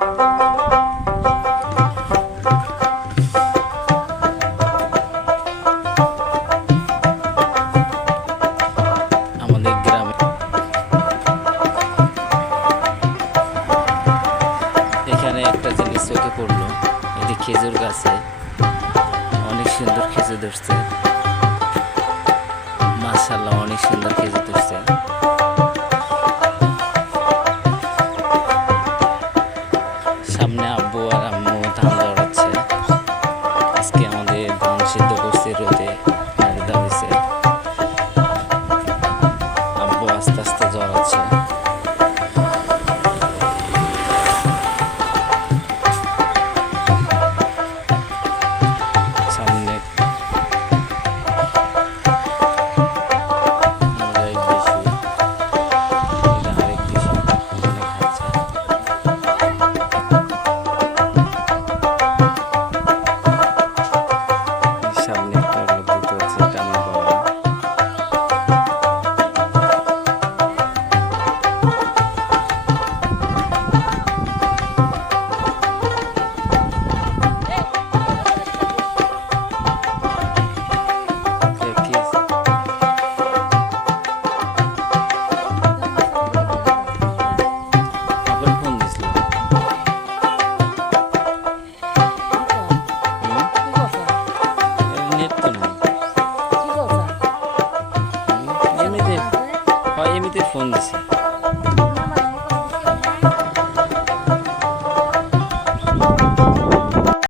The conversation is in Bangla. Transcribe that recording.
আমাদের গ্রামে এখানে একটা জিনিস চোখে পড়লো, এটি খেজুর গাছে অনেক সুন্দর খেজুর ধরছে। মাশাআল্লাহ, অনেক সুন্দর খেজুর ধরছে। সামনে